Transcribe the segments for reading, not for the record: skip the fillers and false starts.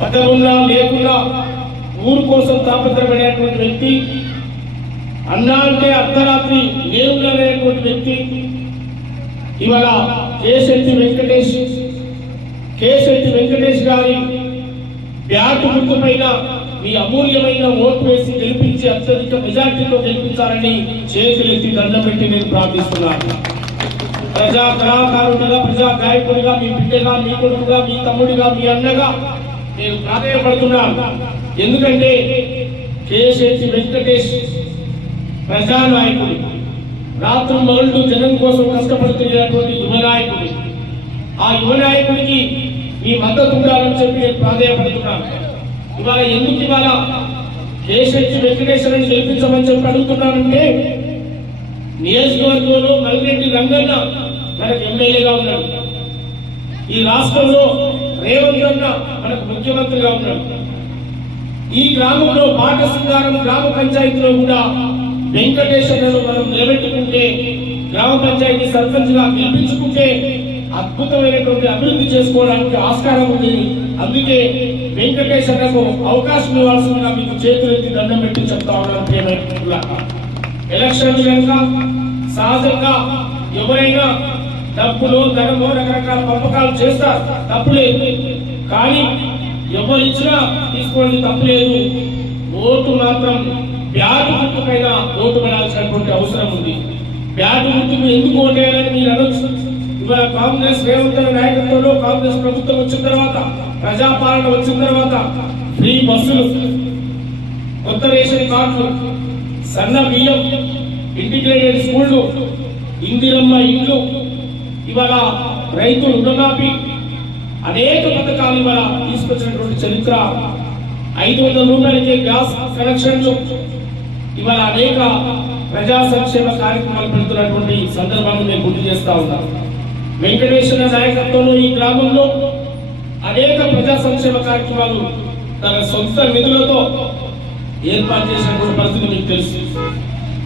పదవున్నా లేకున్నా ఊరు కోసం తాపత్రపడేటువంటి వ్యక్తి, అన్నా అంటే అర్ధరాత్రి లేవుననేటువంటి వ్యక్తి ఇవాళ కేశెట్టి వెంకటేష్ గారి బ్యాటు గుర్తు పైన మీ అమూల్యమైన ఓటు వేసి గెలిపించి అత్యధిక మెజార్టీతో గెలిపించాలని చేతులెత్తి దండం పెట్టి నేను ప్రార్థిస్తున్నాను. ప్రజా కళాకారుడిగా, ప్రజా గాయకుడిగా, మీ బిడ్డగా, మీ కొడుకుగా, మీ తమ్ముడిగా, మీ అన్నగా నేను ప్రాధాన్యపడుతున్నాను. ఎందుకంటే కేశెట్టి వెంకటేష్ ప్రజానాయకుడు, రాత్రి మరళ్ళు జనం కోసం కష్టపడుతున్నటువంటి యువ నాయకుడు. ఆ యువ నాయకుడికి మీ మద్దతు ఉండాలని చెప్పి నేను ప్రాధాన్యపడుతున్నాను. ఇవాళ కేశెట్టి వెంకటేశ్వరని గెలిపించమని చెప్పి అడుగుతున్నానంటే, నియోజకవర్గంలో మల్రెడ్డి రంగన్న మనకు ఎమ్మెల్యేగా ఉన్నాడు, ఈ రాష్ట్రంలో రేవంత్ అన్న మనకు ముఖ్యమంత్రిగా ఉన్నాడు. ఈ గ్రామంలో పాటసింగారం గ్రామ పంచాయతీలో కూడా వెంకటేశ్వరను మనం నిలబెట్టుకుంటే, గ్రామ పంచాయతీ సర్పంచ్ గా గెలిపించుకుంటే అద్భుతమైనటువంటి అభివృద్ధి చేసుకోవడానికి ఆస్కారం ఉంది. అందుకే వెంకటేశ్వరకు అవకాశం ఇవ్వాల్సిందిగా మీకు చేతులెత్తి దండం పెట్టి చెప్తా ఉన్నాను. ఎలక్షన్ కనుక సహజంగా ఎవరైనా డబ్బులు, ధనము, రకరకాల పంపకాలు చేస్తారు, తప్పులేదు. కానీ ఎవరిచ్చినా తీసుకోవడానికి తప్పులేదు. ఓటు మాత్రం బ్యాటు గుర్తు పైన ఓటు పడాల్సినటువంటి అవసరం ఉంది. బ్యాటు గుర్తుకు ఎందుకు ఓటేయాలని మీరు అనొచ్చు. ఇవాళ కాంగ్రెస్ రేవంత్ నాయకత్వంలో కాంగ్రెస్ ప్రభుత్వం వచ్చిన తర్వాత, ప్రజాపాలన వచ్చిన తర్వాత ఫ్రీ బస్సులు, కొత్త రేషన్ కార్డులు, సన్న బియ్యం, ఇంటిగ్రేటెడ్ స్కూళ్లు, ఇందిరమ్మ ఇల్లు, ఇవాళ రైతు రుణమాఫీ, అనేక పథకాలు ఇవాళ తీసుకొచ్చినటువంటి చరిత్ర. 500 రూపాయలకే గ్యాస్ కనెక్షన్లు, ఇవాళ అనేక ప్రజా సంక్షేమ కార్యక్రమాలు పెడుతున్నటువంటి సందర్భాన్ని నేను గుర్తు చేస్తా ఉన్నాను. వెంకటేశ్వర నాయకత్వంలో ఈ గ్రామంలో అనేక ప్రజా సంక్షేమ కార్యక్రమాలు తన సొంత నిధులతో ఏర్పాటు చేసినటువంటి పరిస్థితి మీకు తెలుసు.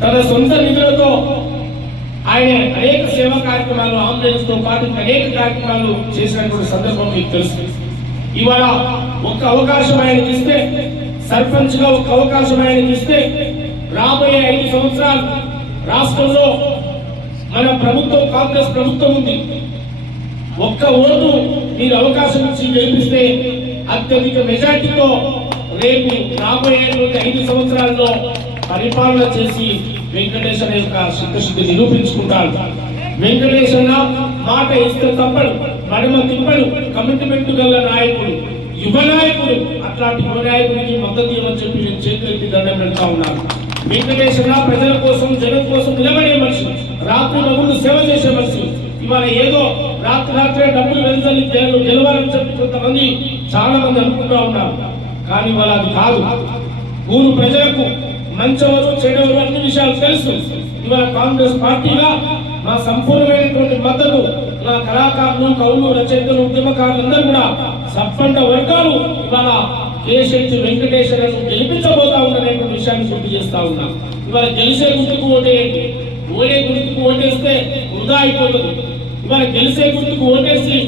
తన సొంత నిధులతో ఆయన అనేక సేవా కార్యక్రమాలు, అంబులెన్స్ తో పాటు అనేక కార్యక్రమాలు చేసినటువంటి సందర్భం మీకు తెలుసు. ఇవాళ ఒక్క అవకాశం ఆయనకి ఇస్తే, సర్పంచ్ గా ఒక్క అవకాశం ఆయనకి ఇస్తే, రాబోయే 5 సంవత్సరాలు రాష్ట్రంలో మన ప్రభుత్వం, కాంగ్రెస్ ప్రభుత్వం ఉంది. ఒక్క ఓటు మీరు అవకాశం ఇచ్చి గెలిపిస్తే అత్యధిక మెజార్టీతో రేపు రాబోయేటువంటి 5 సంవత్సరాల్లో పరిపాలన చేసి వెంకటేశ్వర యొక్క శక్తిశుద్ధి నిరూపించుకుంటారు. వెంకటేశ్వర మాట ఇస్తే తప్పడు, మడమ తిప్పడు, కమిట్మెంట్ గల నాయకుడు, యువ నాయకుడు. అట్లాంటి యువ నాయకుడికి మద్దతు ఇవ్వని చెప్పి నేను చేతులెత్తి దండం పెడతా ఉన్నాను. వెంకటేశ్వర ప్రజల కోసం, జనం కోసం నిలబడే మనిషి, రాత్రి మగుళ్ళు సేవ చేసే మనిషి. ఇవాళ ఏదో రాత్రే డబ్బులు వెళ్తాన్ని గెలవాలని చెప్పి కొంతమంది చాలా మంది అనుకుంటా ఉన్నారు. కానీ వాళ్ళ అది కాదు. ఊరు ప్రజలకు మంచవరు, చెడవరు అన్ని విషయాలు తెలుసు. ఇవాళ కాంగ్రెస్ పార్టీగా మా సంపూర్ణమైనటువంటి మద్దతు, మా కళాకారులు, కవులు, రచయితలు, ఉద్యమకారులందరూ కూడా సబ్బండ వర్గాలు ఇవాళ కేశెట్టి వెంకటేశ్వరను గెలిపించబోతా ఉన్నటువంటి విషయాన్ని గుర్తు చేస్తా ఉన్నాం. ఇవాళ గెలిచే గుర్తుకు ఓటేయండి, ఓడే గుర్తుకు ఓటేస్తే వృధా అయిపోతుంది. ఇవాళ గెలిచే గుర్తుకు ఓటేసి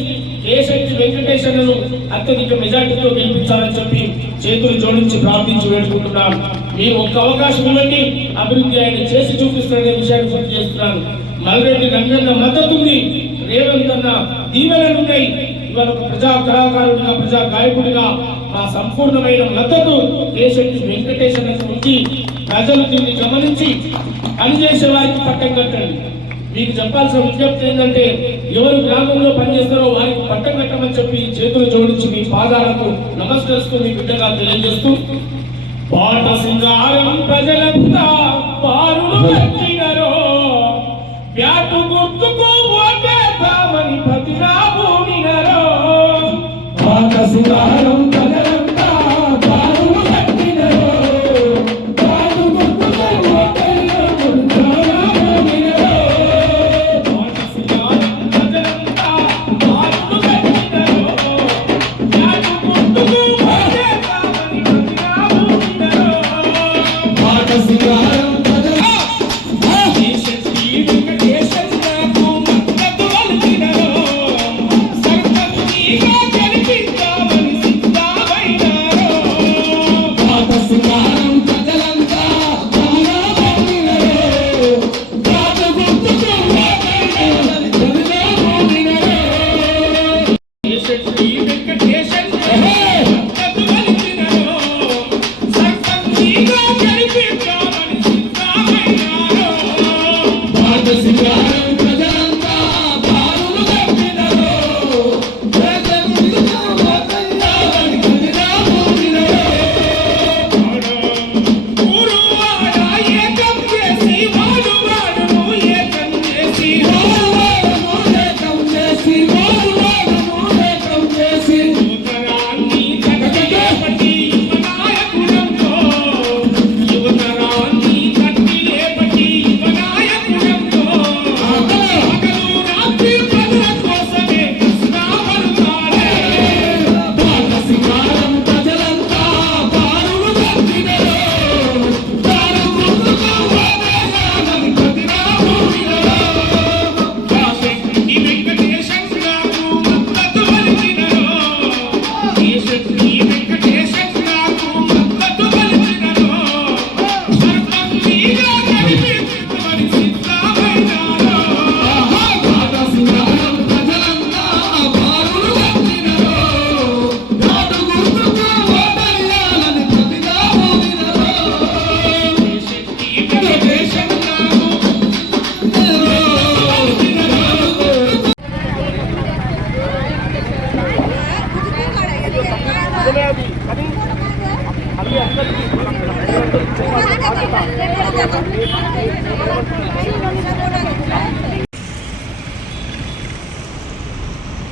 కేశెట్టి వెంకటేశ్వరను అత్యధిక మెజార్టీతో గెలిపించాలని చెప్పి చేతులు జోడించి ప్రార్థించి వేడుకుంటున్నాను. మీరు ఒక్క అవకాశం ఇవ్వండి, అభివృద్ధి ఆయన చేసి చూపిస్తున్న విషయాన్ని గుర్తు చేస్తున్నాను. మల్రెడ్డి రంగన్న మద్దతు ఉంది, రేవంత్ అన్న దీవెనలు ఉన్నాయి. ఇవాళ ఒక ప్రజా కళాకారుడిగా, ప్రజా గాయకుడిగా మా సంపూర్ణమైన మద్దతు కేశెట్టి వెంకటేశ్వరకు ఉంది. ప్రజలు దీన్ని గమనించి పనిచేసే వారికి పట్టం కట్టండి. మీకు చెప్పాల్సిన విజ్ఞప్తి ఏంటంటే, ఎవరు గ్రామంలో పనిచేస్తారో వారికి పట్టం కట్టమని చెప్పి చేతులు జోడించి మీ పాదాలకు నమస్కరిస్తూ మీ బిడ్డగా తెలియజేస్తూ, పాట సింగారం ప్రజలంతా పారులు కట్టినరో, బ్యాటు గుర్తుకు ఓటేద్దామని ప్రతినా భూమినరో, పాట సింగారం